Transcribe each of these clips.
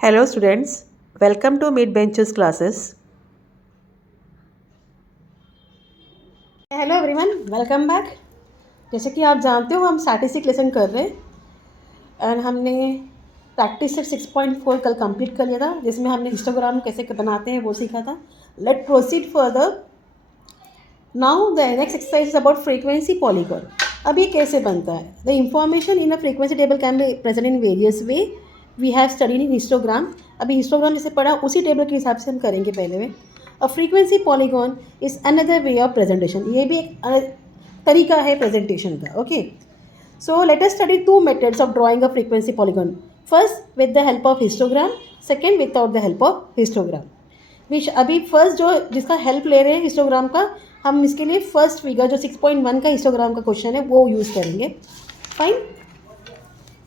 Hello students, welcome to Mid Benches classes. Hello everyone, welcome back. जैसे कि आप जानते हो हम स्टैटिस्टिक लेसन कर रहे हैं एंड हमने प्रैक्टिस सेट 6.4 कल कंप्लीट कर लिया था, जिसमें हमने हिस्टोग्राम कैसे बनाते हैं वो सीखा था। Let proceed further. Now the next exercise is about frequency polygon. अब ये कैसे बनता है? The information in a frequency table can be present in various way. We have studied in histogram. अभी हिस्टोग्राम जैसे पढ़ा उसी टेबल के हिसाब से हम करेंगे पहले में। अ frequency polygon is another way of presentation. ये भी एक तरीका है प्रेजेंटेशन का। Okay, so let us study two methods of drawing a frequency polygon. First with the help of histogram, second without the help of histogram. Wish अभी first जो जिसका help ले रहे हैं हिस्टोग्राम का, हम इसके लिए फर्स्ट फिगर जो 6.1 का हिस्टोग्राम का क्वेश्चन है वो यूज़ करेंगे। फाइन।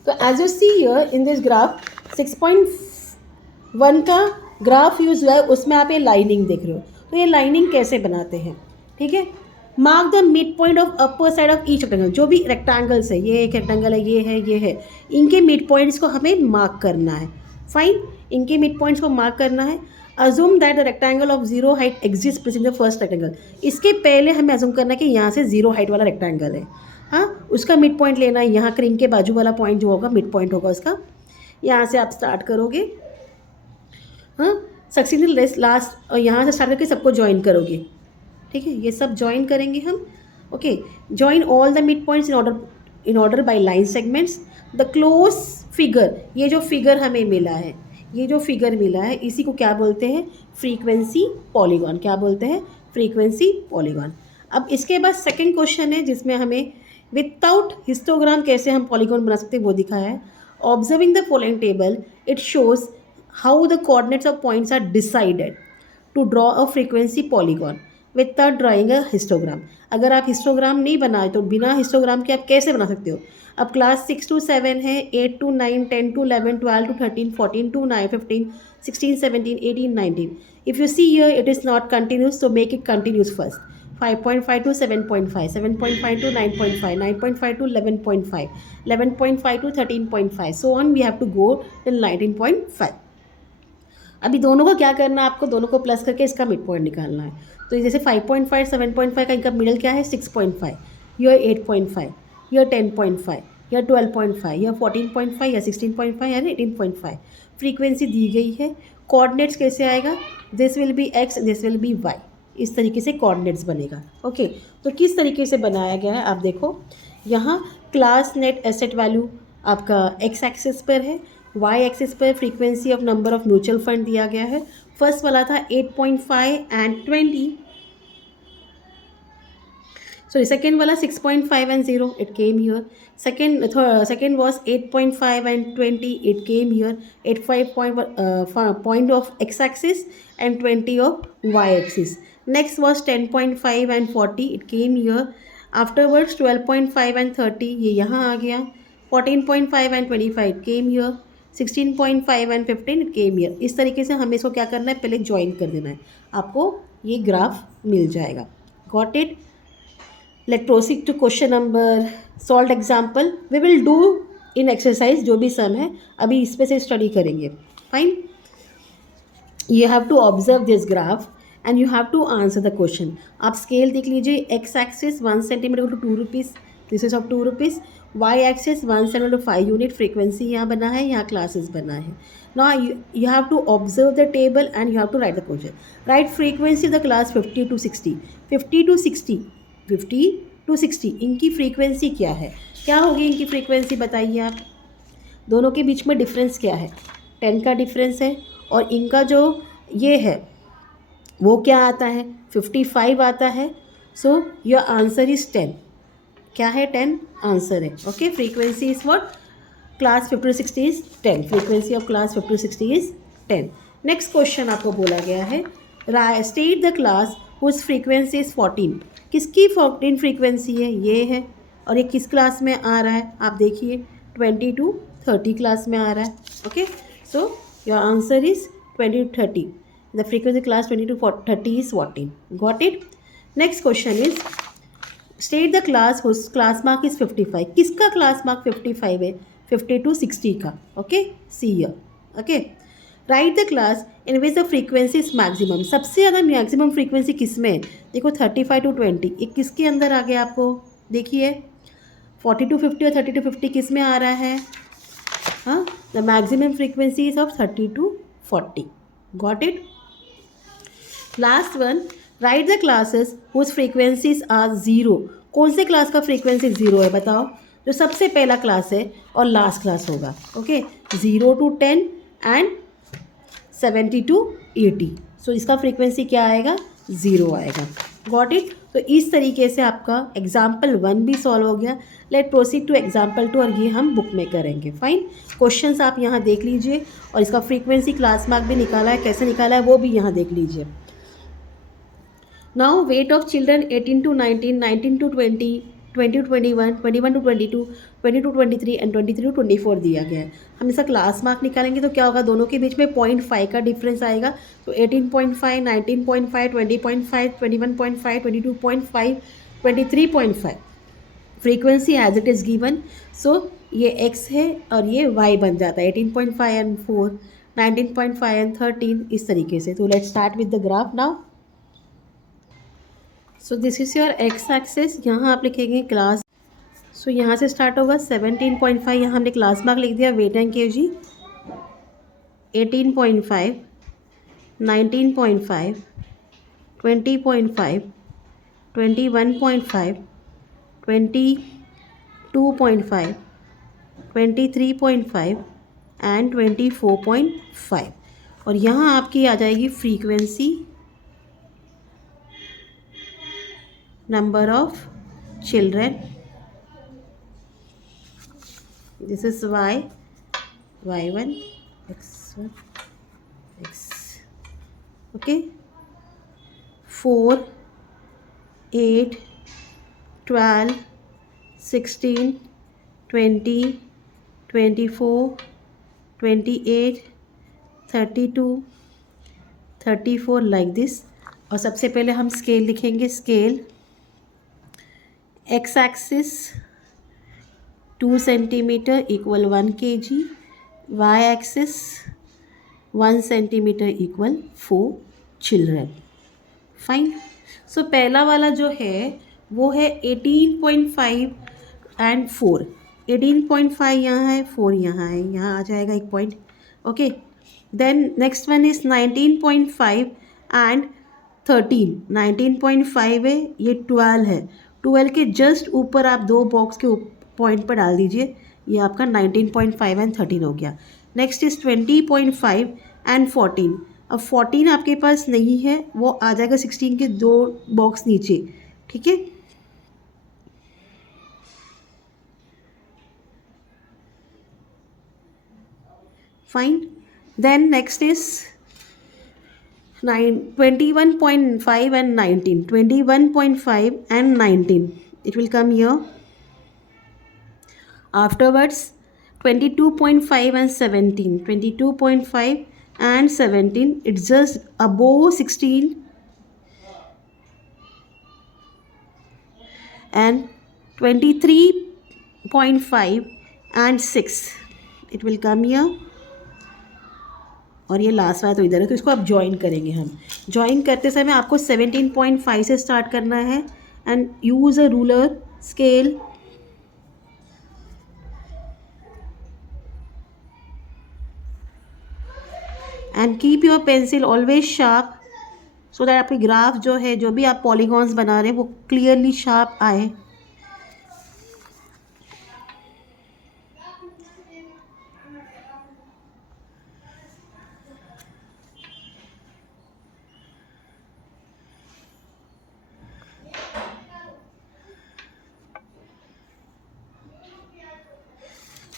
तो as you see here in this graph 6.1 का ग्राफ यूज हुआ है, उसमें आप ये लाइनिंग देख रहे हो। तो ये लाइनिंग कैसे बनाते हैं? ठीक है, mark the mid point of upper side of each rectangle. जो भी रेक्टेंगल्स है, ये एक रेक्टेंगल है, ये है, इनके मिड पॉइंट्स को हमें मार्क करना है। फाइन, इनके मिड पॉइंट्स को मार्क करना है। Assume that the rectangle of zero height exist in the first rectangle. इसके पहले हमें अज्यूम करना है कि यहाँ से जीरो हाइट वाला रेक्टेंगल है। हाँ, उसका मिड पॉइंट लेना है। यहाँ क्रीम के बाजू वाला पॉइंट जो होगा मिड पॉइंट होगा उसका। यहाँ से आप स्टार्ट करोगे, हाँ, सक्सीडल लास्ट, और यहाँ से स्टार्ट करके सबको ज्वाइन करोगे। ठीक है, ये सब ज्वाइन करेंगे हम। Okay, join all the mid points in order by line segments. The close figure, ये जो फिगर हमें मिला है, ये जो फिगर मिला है, इसी को क्या बोलते हैं? Frequency polygon. क्या बोलते हैं? Frequency polygon. अब इसके बाद सेकंड क्वेश्चन है जिसमें हमें विदाउट हिस्टोग्राम कैसे हम पॉलीगॉन बना सकते हैं वो दिखाया है। Observing the following table it shows how the coordinates of points are decided to draw a frequency polygon without drawing a histogram. अगर आप हिस्टोग्राम नहीं बनाए तो बिना हिस्टोग्राम के आप कैसे बना सकते हो? अब क्लास 6 to 7 है, 8 to 9, 10 to 11, 12 to 13, 14 to 9, 15, 16, 17, 18, 19. If you see here, it is not continuous, so make it continuous first. 5.5 to 7.5, 7.5 to 9.5, 9.5 to 11.5, 11.5 to 13.5, so on we have to go till 19.5. अभी दोनों को क्या करना है? आपको दोनों को प्लस करके इसका मिड पॉइंट निकालना है। तो जैसे 5.5 7.5 का इनका मिडल क्या है? 6.5, यह 8.5, यह 10.5, यह 12.5, यह 14.5, या 16.5 या 18.5। फ्रीक्वेंसी दी गई है। कोऑर्डिनेट्स कैसे आएगा? This will be x, this will be y. इस तरीके से कोऑर्डिनेट्स बनेगा। ओके, तो किस तरीके से बनाया गया है आप देखो। यहाँ क्लास नेट एसेट वैल्यू आपका एक्स एक्सिस पर है, वाई एक्सिस पर frequency of number of mutual fund दिया गया है। फर्स्ट वाला था 8.5 एंड 20। सॉरी, सेकेंड वाला 6.5 and 0, it came here. Second was 8.5 and 20, it came here. 85 point of x axis and 20 of y axis. Next was 10.5 and 40, it came here. Afterwards 12.5 and 30, ये यहाँ आ गया। 14.5 and 25 came here. 16.5 and 15 came here. इस तरीके से हमें इसको क्या करना है? पहले ज्वाइन कर देना है, आपको ये ग्राफ मिल जाएगा। Got it? Let proceed to question number solve example. We will do in exercise जो भी सम है अभी इस पे से स्टडी करेंगे। Fine, you have to observe this graph and you have to answer the question. आप स्केल देख लीजिए। X axis 1 centimetre to 2 rupees, this is of 2 rupees. Y axis 1 centimetre to 5 unit. Frequency यहाँ बना है, यहाँ classes बना है। Now you have to observe the table and you have to write the question. Write frequency of the class 50 to 60. 50 to 60, 50 to 60 इनकी frequency क्या है? क्या होगी इनकी फ्रीक्वेंसी बताइए आप। दोनों के बीच में डिफरेंस क्या है? 10 का डिफरेंस है। और इनका जो ये है वो क्या आता है? 55 आता है। So your answer is 10। क्या है? 10 आंसर है। Okay, frequency is what? Class 50 to 60 is 10। Frequency of class 50 to 60 is 10। Next question आपको बोला गया है state the class whose frequency is 14। किसकी 14 फ्रीक्वेंसी है? ये है। और ये किस क्लास में आ रहा है? आप देखिए 20 to 30 क्लास में आ रहा है। Okay, so your answer is 20 to 30। The frequency class 20 to 30 is 14। Got it? Next question is state the class whose class mark is 55। किसका क्लास मार्क 55 है? 50 to 60 का। Okay, see here. Okay, right the class in which the frequency is maximum. सबसे ज़्यादा maximum frequency किस में है? देखो 35 to 20 ये किसके अंदर आ गया आपको? देखिए 40 to 50 और 30 to 50 किस में आ रहा है? हाँ, the maximum frequency is of 30 to 40. Got it? Last one, write the classes whose frequencies are zero. कौन से क्लास का फ्रीक्वेंसी ज़ीरो है बताओ? जो सबसे पहला क्लास है और लास्ट क्लास होगा। Okay, 0 to 10 and 70 to 80। सो इसका फ्रीक्वेंसी क्या आएगा? ज़ीरो आएगा। Got it? तो इस तरीके से आपका एग्जाम्पल 1 भी सॉल्व हो गया। लेट प्रोसीड टू एग्जाम्पल 2 और ये हम बुक में करेंगे। फाइन, क्वेश्चंस आप यहाँ देख लीजिए और इसका फ्रीक्वेंसी क्लास मार्क भी निकाला है, कैसे निकाला है वो भी यहाँ देख लीजिए। Now weight of children 18 to 19, 19 to 20, 20 to 21, 21 to 22, 20 to 23 and 23 to 24 दिया गया है। हम इसका क्लास मार्क निकालेंगे तो क्या होगा? दोनों के बीच में 0.5 का डिफरेंस आएगा। तो 18.5, 19.5, 20.5, 21.5, 22.5, 23.5 frequency as it is given. So ये x है और ये y बन जाता है 18.5 एंड 4, 19.5 एंड 13 इस तरीके से। तो let's start with the graph now. So this is your x axis. यहाँ आप लिखेंगे क्लास। सो यहाँ से स्टार्ट होगा 17.5, यहाँ हमने क्लास मार्क लिख दिया। Weight and kg 18.5, 19.5, 20.5, 21.5, 22.5, 23.5 and 24.5। और यहाँ आपकी आ जाएगी frequency, number of children, this is y, y1, x1, x, okay, 4, 8, 12, 16, 20, 24, 28, 32, 34 like this। और सबसे पहले हम स्केल लिखेंगे। Scale x axis 2 centimetre equal 1 kg, y axis 1 centimetre equal 4 children. Fine. So पहला वाला जो है वो है 18.5 एंड 4। 18.5 यहाँ है, 4 यहाँ है, यहाँ आ जाएगा एक point. Okay, then next one is 19.5 and 13। 19.5 है, ये 12 है। 12 के जस्ट ऊपर आप दो बॉक्स के पॉइंट पर डाल दीजिए, ये आपका 19.5 एंड 13 हो गया। Next is 20.5 and 14। अब 14 आपके पास नहीं है, वो आ जाएगा 16 के दो बॉक्स नीचे। ठीक है, fine. Then next is 21.5 and 19, 21.5 and 19, it will come here. Afterwards 22.5 and 17, 22.5 and 17, it's just above 16 and 23.5 and 6, it will come here. और ये लास्ट वाला तो इधर है, तो इसको आप ज्वाइन करेंगे। हम ज्वाइन करते समय आपको 17.5 से स्टार्ट करना है and use a ruler scale and keep your pencil always sharp so that आपकी ग्राफ जो है, जो भी आप पॉलीगॉन्स बना रहे हैं वो क्लियरली शार्प आए।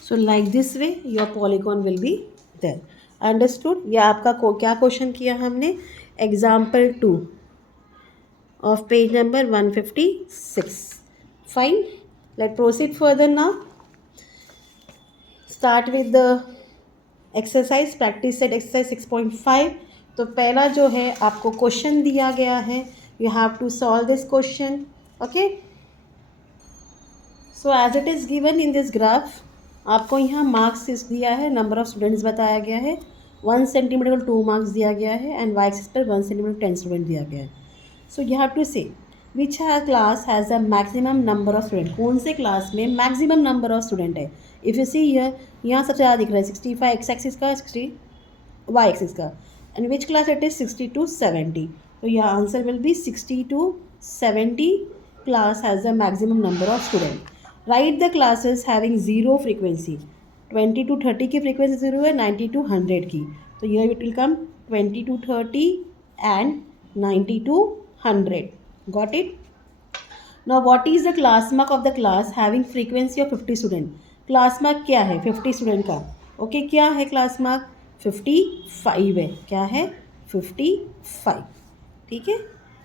So like this way your polygon will be there. Understood? ये आपका क्या क्वेश्चन किया हमने? Example 2 of page number 156। Fine, let proceed further now. Start with the exercise, practice set exercise 6.5। तो पहला जो है आपको क्वेश्चन दिया गया है, you have to solve this question. Okay, so as it is given in this graph, आपको यहाँ मार्क्स दिया है, नंबर ऑफ स्टूडेंट्स बताया गया है 1 सेंटीमीटर को 2 मार्क्स दिया गया है एंड वाई एक्सिस पर 1 सेंटीमीटर 10 स्टूडेंट दिया गया है. सो यू हैव टू से which class has the maximum number of student. कौन से क्लास में मैक्सिमम नंबर ऑफ स्टूडेंट है. इफ़ यू सी हियर, यहाँ सबसे ज़्यादा दिख रहा है 65 एक्स एक्सिस का, 60 वाई एक्सिस का, and which class it is 60 to 70. तो यह answer will be 60 to 70 class has the maximum number of student. Write the classes having zero frequency. 20 to 30 की frequency 0 है, 90 to 100 की. तो here it will come 20 to 30 and 90 to 100. Got it? Now what is the class mark of the class having frequency of 50 student? Class mark क्या है 50 student का? Okay, क्या है class mark? 55 है. क्या है 55. ठीक है.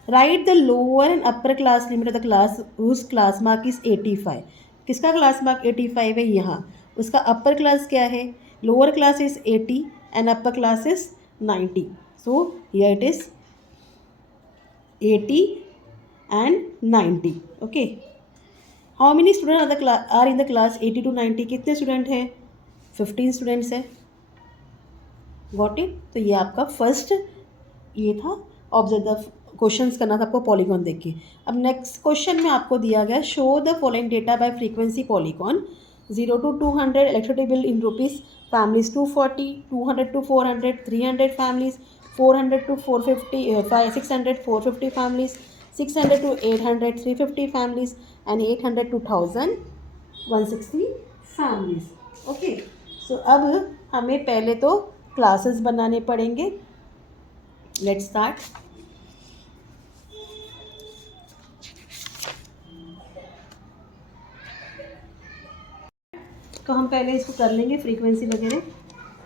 Write the lower and upper class limit of the class whose class mark is 85. किसका क्लास मार्क 85 है यहाँ. उसका अपर क्लास क्या है. Lower class is 80 and upper class is 90. So here it is 80 and 90. Okay. How many student are in the class 80 to 90. कितने student हैं. 15 students है. Got it. तो ये आपका फर्स्ट ये था ऑब्जर्व द क्वेश्चंस करना था आपको पॉलीगॉन देख के. अब नेक्स्ट क्वेश्चन में आपको दिया गया show the following data by frequency polygon. 0 to 200 electricity bill in rupees. Families 240, 200 to 400 300 families, 400 to 450 600 450 families, 600 to 800 350 families and 800 to 1000 160 families. Okay. So अब हमें पहले तो क्लासेस बनाने पड़ेंगे. Let's start. तो हम पहले इसको कर लेंगे फ्रीक्वेंसी वगैरह.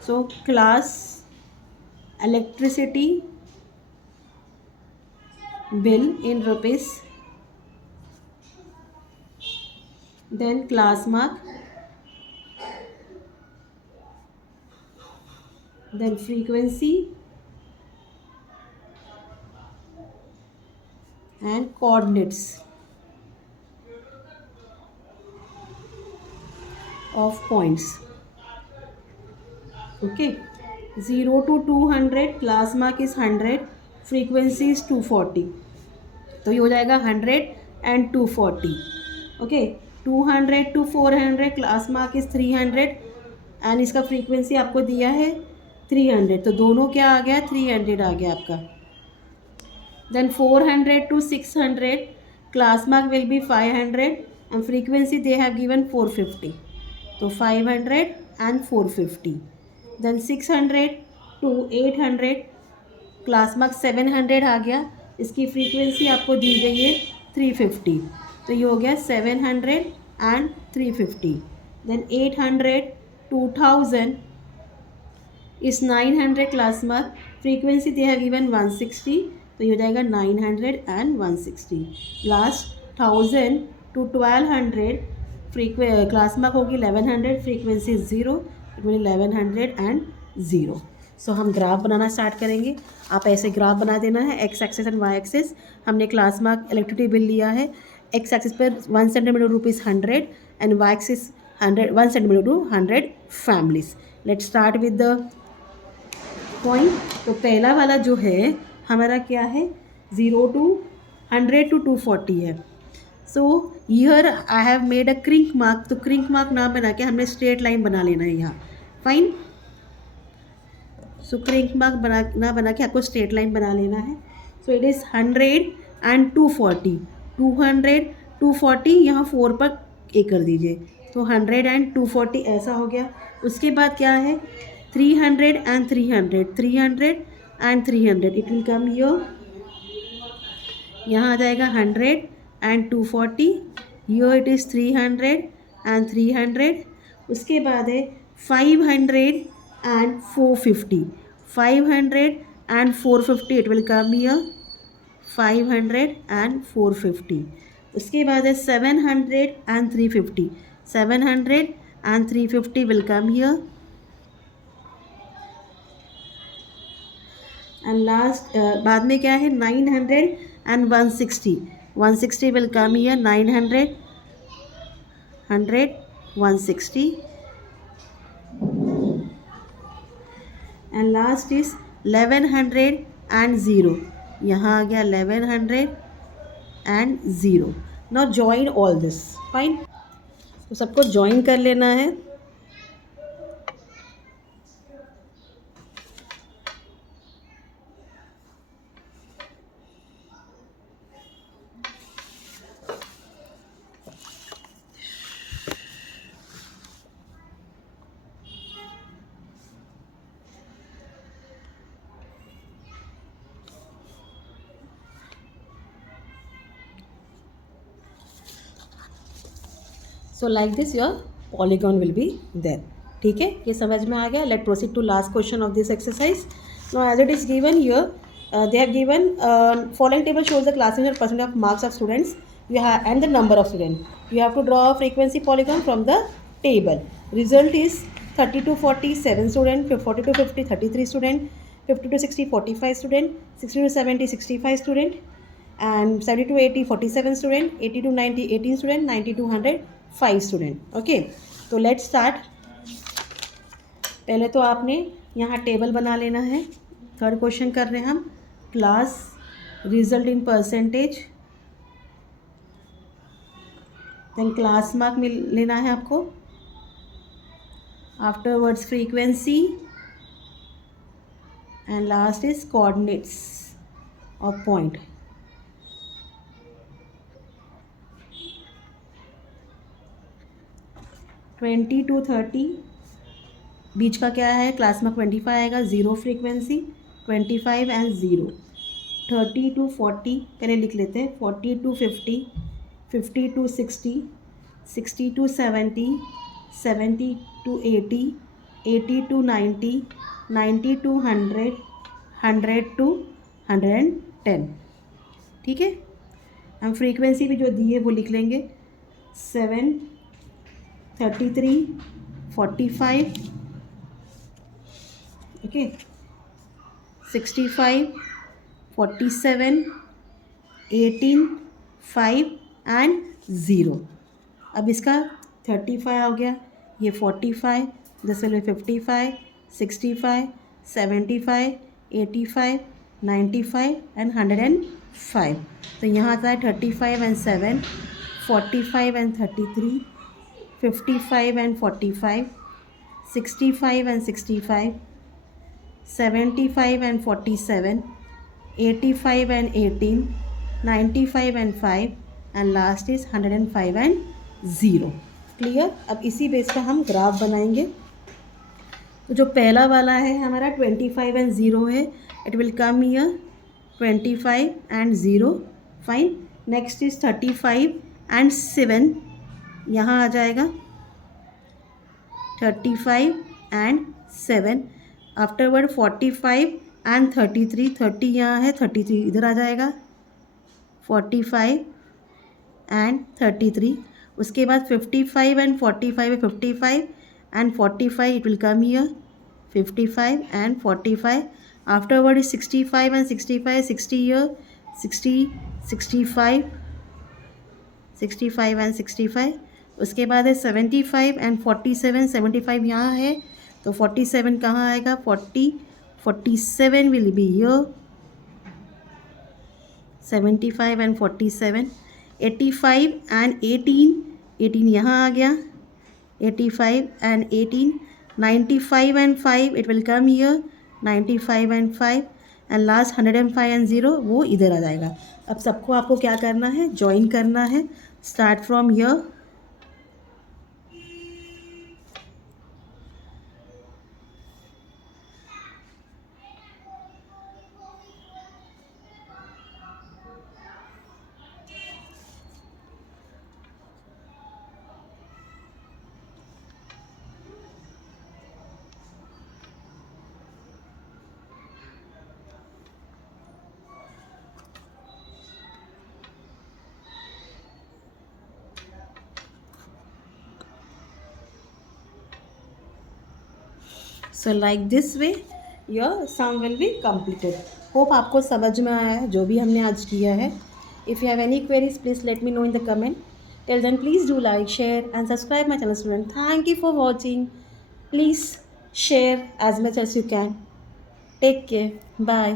So class electricity bill in rupees, then class mark, then frequency and coordinates of points. Okay. 0 to 200 class mark is 100, frequency is 240. तो ये हो जाएगा 100 and 240. Okay. 200 to 400 class mark is 300 and इसका फ्रीक्वेंसी आपको दिया है 300. तो दोनों क्या आ गया 300 आ गया आपका. Then 400 to 600 class mark will be 500 and frequency they have given 450. तो 500 and 450. Then 600 to 800 class mark 700 आ गया. इसकी फ्रीक्वेंसी आपको दी गई है 350. तो ये हो गया 700 and 350. देन 800 to 1000 इस 900 class mark. Frequency they have given 160. तो ये हो जाएगा 900 and 160. Last 1000 to 1200 class mark होगी 1100, फ्रीक्वेंसी 0. It mean 1100 and 0. सो हम ग्राफ बनाना स्टार्ट करेंगे. आप ऐसे ग्राफ बना देना है. X axis and y axis. हमने क्लास मार्क इलेक्ट्रिसिटी बिल लिया है. एक्स एक्सिस पर 1 centimetre rupees 100 and y axis 1 centimetre to 100 families. Let's start with the point. तो पहला वाला जो है हमारा क्या है 0 to 100 to 240 है. So here I have made a Crick mark. तो क्रिंक मार्क ना बना के हमने स्ट्रेट लाइन बना लेना है यहाँ. फाइन. सो क्रिंक मार्क बना के आपको स्ट्रेट लाइन बना लेना है. So it is 100 and 240. 200 240 यहाँ 4 पर ए कर दीजिए. तो 100 and 240 ऐसा हो गया. उसके बाद क्या है 300 and 300, 300 and 300. It will come here. यहाँ आ जाएगा 100 and 240. Here it is 300 and 300. उसके बाद है 500 and 450. 500 and 450 it will come here. 500 and 450. उसके बाद है 700 and 350. 700 and 350 will come here. And last बाद में क्या है 900 and 160. 160 will come here. 900 100 160. And last is 1100 and 0. यहाँ आ गया 1100 and 0. Now join all this. Fine. तो सबको जॉइन कर लेना है. So like this your polygon will be there. ठीक है, ये समझ में आ गया. Let proceed to last question of this exercise. Now as it is given here, they have given following table shows the classification percent of marks of students you have and the number of students. You have to draw a frequency polygon from the table. Result is 30 to 40 7 student, 40 to 50 33 student, 50 to 60 45 student, 60 to 70 65 student, and 70 to 80 47 student, 80 to 90 18 student, 90 to 100 5 student. Okay, तो let's start. पहले तो आपने यहाँ table बना लेना है. Third question कर रहे हैं हम. Class result in percentage, then class mark में लेना है आपको. Afterwards frequency and last is coordinates of point. Twenty to 30 बीच का क्या है, क्लास मार्क 25 आएगा. 0 फ्रीक्वेंसी, 25 एंड 0. 30 to 40 पहले लिख लेते हैं. 40 to 50, 50 to 60, 60 to 70, 70 to 80, 80 to 90, 90 to 100, 100 to 110. ठीक है. हम फ्रीक्वेंसी भी जो दी है वो लिख लेंगे. 7, 33, 45, ओके, 65, 47, 18, 5 एंड 0. अब इसका 35 हो गया, ये 45, दिस विल बी 55, 65, 75, 85, 95 एंड 105. तो यहाँ आता है 35 and 7, 45 and 33, 55 and 45, 65 and 65, 75 and 47, 85 and 18, 95 and 5 and last is 105 and 0. Clear. अब इसी बेस पर हम ग्राफ बनाएंगे. तो जो पहला वाला है हमारा 25 and 0 है, it will come here 25 and 0. Fine. Next is 35 and 7, यहाँ आ जाएगा 35 and 7. आफ्टरवर्ड 45 एंड 33, 30 यहाँ है, 33 इधर आ जाएगा. 45 एंड 33. उसके बाद 55 एंड 45 है, 55 and 45 it will come here. 55 and 45. Afterward is 65 and 65, 60 here, 60, 65, 65 and 65. उसके बाद है 75 एंड 47, 75 यहाँ है, तो 47 कहाँ आएगा, 47 will be here. 75 and 47. 85 and 18, 18 यहाँ आ गया. 85 and 18. 95 and 5 it will come here. 95 and 5 and last 105 and 0 वो इधर आ जाएगा. अब सबको आपको क्या करना है, ज्वाइन करना है. Start from here. So like this way your sum will be completed. Hope आपको समझ में आया है जो भी हमने आज किया है. If you have any queries please let me know in the comment. Till then please do like, share and subscribe my channel student. Thank you for watching. Please share as much as you can. Take care, bye.